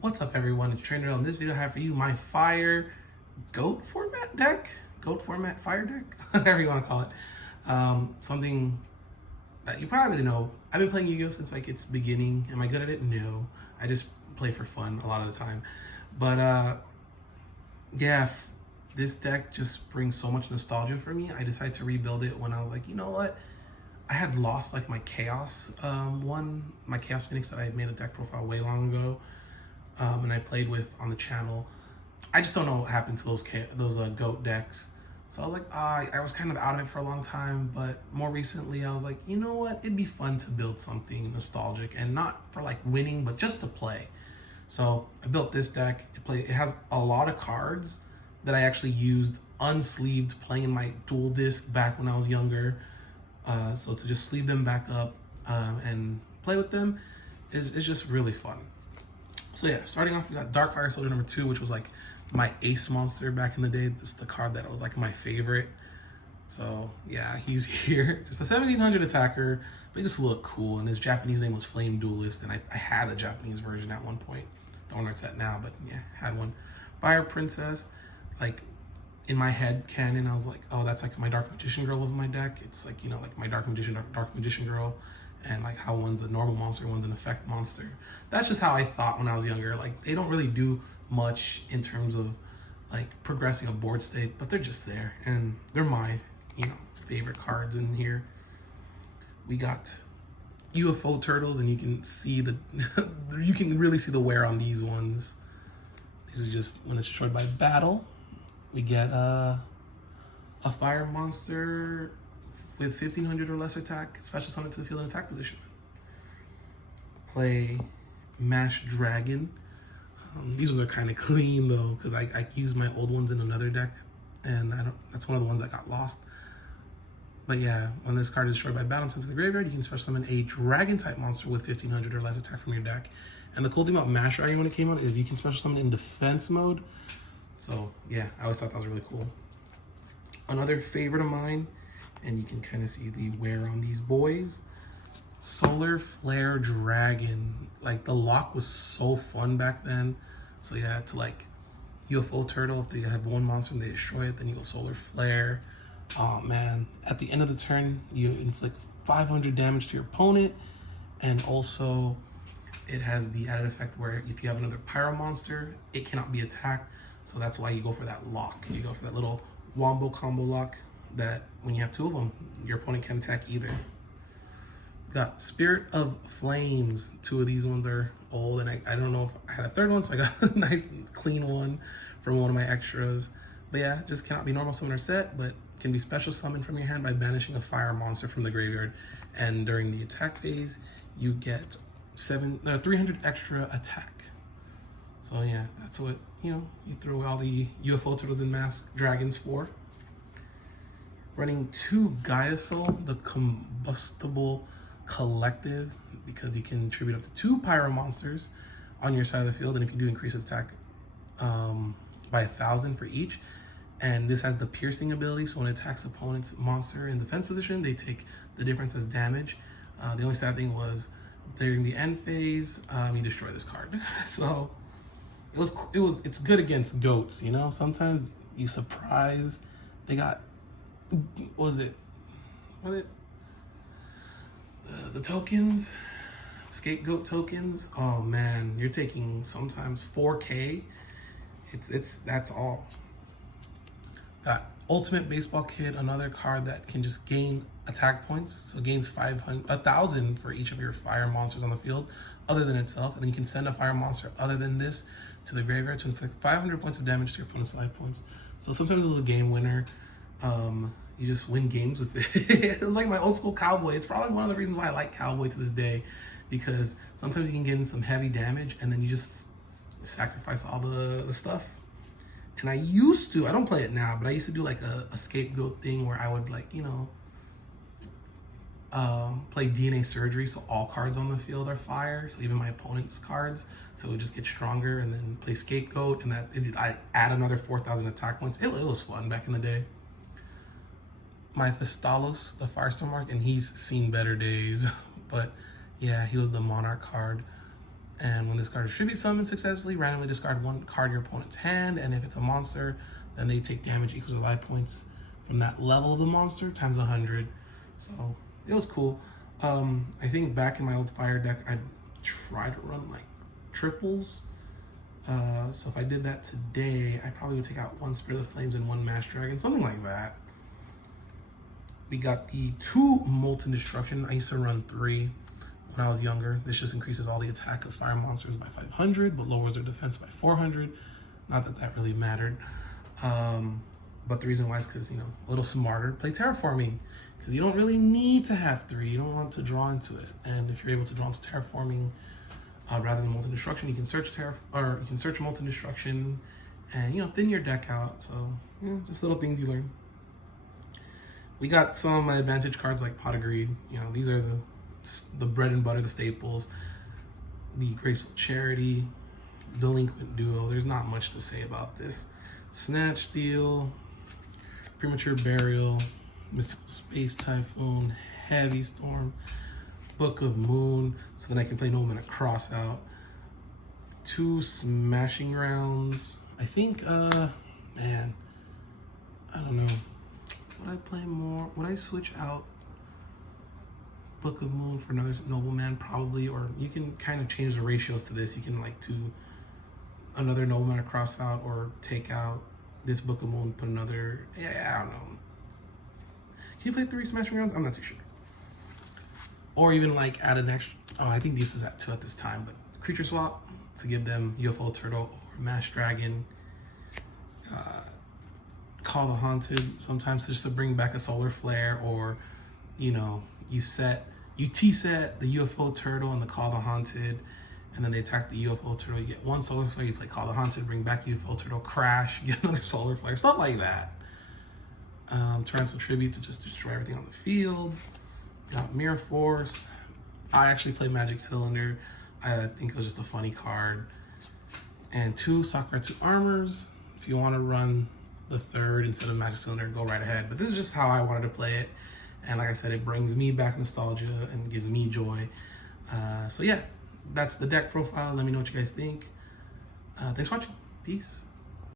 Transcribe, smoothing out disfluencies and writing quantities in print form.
What's up, everyone? It's Trainer. In this video I have for you my fire goat format deck, goat format fire deck, whatever you want to call it. Something that you probably know. I've been playing Yu-Gi-Oh since like its beginning. Am I good at it? No, I just play for fun a lot of the time. But yeah, this deck just brings so much nostalgia for me. I decided to rebuild it when I was like, you know what? I had lost like my Chaos my Chaos Phoenix that I had made a deck profile way long ago. And I played with on the channel. I just don't know what happened to those goat decks. So I was like, I was kind of out of it for a long time, but more recently I was like, you know what? It'd be fun to build something nostalgic and not for like winning, but just to play. So I built this deck. It has a lot of cards that I actually used unsleeved playing in my dual disc back when I was younger. So to just sleeve them back up and play with them is just really fun. So yeah, starting off, we got Dark Fire Soldier number 2, which was like my ace monster back in the day. This is the card that was like my favorite. So yeah, he's here. Just a 1700 attacker, but he just looked cool. And his Japanese name was Flame Duelist, and I had a Japanese version at one point. Don't know where it's at now, but yeah, had one. Fire Princess, like in my head canon, I was like, oh, that's like my Dark Magician Girl of my deck. It's like, you know, like my Dark Magician Girl. And like how one's a normal monster, one's an effect monster. That's just how I thought when I was younger. Like they don't really do much in terms of like progressing a board state, but they're just there, and they're my, you know, favorite cards in here. We got UFO turtles, and you can see you can really see the wear on these ones. These are just when it's destroyed by battle. We get a fire monster with 1500 or less attack, special summon to the field in attack position. Play Mash Dragon. These ones are kind of clean though, because I used my old ones in another deck, and that's one of the ones that got lost. But yeah, when this card is destroyed by battle and sent to the graveyard, you can special summon a dragon type monster with 1500 or less attack from your deck. And the cool thing about Mash Dragon when it came out is you can special summon in defense mode. So yeah, I always thought that was really cool. Another favorite of mine, and you can kind of see the wear on these boys, Solar Flare Dragon. Like the lock was so fun back then. So yeah, to like UFO turtle, if they have one monster and they destroy it, then you go Solar Flare. Oh man, at the end of the turn, you inflict 500 damage to your opponent, and also it has the added effect where if you have another pyro monster, it cannot be attacked. So that's why you go for that lock. You go for that little wombo combo lock that when you have two of them, your opponent can't attack either. Got Spirit of Flames. Two of these ones are old, and I don't know if I had a third one, so I got a nice clean one from one of my extras. But yeah, just cannot be normal summon or set, but can be special summoned from your hand by banishing a fire monster from the graveyard. And during the attack phase, you get 300 extra attack. So yeah, that's what, you know, you throw all the UFO turtles and masked dragons for. Running 2 Gaiasoul, the combustible collective, because you can tribute up to 2 pyro monsters on your side of the field, and if you do increase its attack by 1,000 for each. And this has the piercing ability, so when it attacks opponent's monster in defense position, they take the difference as damage. The only sad thing was during the end phase, you destroy this card. So it's good against goats, you know. Sometimes you surprise. They got, what was it? The tokens, scapegoat tokens. Oh man, you're taking sometimes 4K. That's all. Got Ultimate Baseball Kid, another card that can just gain attack points. So gains 1,000 for each of your fire monsters on the field, other than itself. And then you can send a fire monster other than this to the graveyard to inflict 500 points of damage to your opponent's life points. So sometimes it's a game winner. You just win games with it. It was like my old school Cowboy. It's probably one of the reasons why I like Cowboy to this day, because sometimes you can get in some heavy damage and then you just sacrifice all the stuff. And I don't play it now, but I used to do like a scapegoat thing where I would, like, you know, play DNA Surgery, so all cards on the field are fire, so even my opponent's cards, so it would just get stronger, and then play scapegoat, and I add another 4,000 attack points. It was fun back in the day. My Thestalos, the Firestorm Mark, and he's seen better days, but yeah, he was the Monarch card. And when this card is tribute summoned successfully, randomly discard one card in your opponent's hand, and if it's a monster, then they take damage equal to life points from that level of the monster times 100. So it was cool. I think back in my old fire deck, I'd try to run like triples. So if I did that today, I probably would take out one Spirit of the Flames and one Mass Dragon, something like that. We got the 2 Molten Destruction. I used to run 3 when I was younger. This just increases all the attack of fire monsters by 500, but lowers their defense by 400. Not that that really mattered. But the reason why is because, you know, a little smarter. Play Terraforming, because you don't really need to have 3. You don't want to draw into it. And if you're able to draw into Terraforming rather than Molten Destruction, you can search Molten Destruction and, you know, thin your deck out. So, yeah, just little things you learn. We got some of my advantage cards like Pot of Greed. You know, these are the bread and butter, the staples. The Graceful Charity, Delinquent Duo. There's not much to say about this. Snatch Steal, Premature Burial, Mystical Space Typhoon, Heavy Storm, Book of Moon, so then I can play Nobleman a cross out. 2 Smashing Rounds. I think, man, I don't know. Would I play more? Would I switch out Book of Moon for another Nobleman? Probably, or you can kind of change the ratios to this. You can like do another Nobleman a cross out, or take out this Book of Moon, put another, yeah, I don't know. Can you play 3 Smashing Rounds? I'm not too sure. Or even like add an extra, oh, I think this is at 2 at this time, but creature swap to give them UFO Turtle or Mass Dragon. Call the Haunted, sometimes just to bring back a Solar Flare, or, you know, you T-set the UFO Turtle and the Call the Haunted, and then they attack the UFO Turtle. You get 1 Solar Flare, you play Call the Haunted, bring back UFO Turtle, crash, get another Solar Flare, stuff like that. Torrential Tribute to just destroy everything on the field. Got Mirror Force. I actually play Magic Cylinder. I think it was just a funny card. And 2 Sakuretsu Armors. If you want to run the 3rd instead of Magic Cylinder, go right ahead. But this is just how I wanted to play it. And like I said, it brings me back nostalgia and gives me joy. So yeah, that's the deck profile. Let me know what you guys think. Thanks for watching. Peace.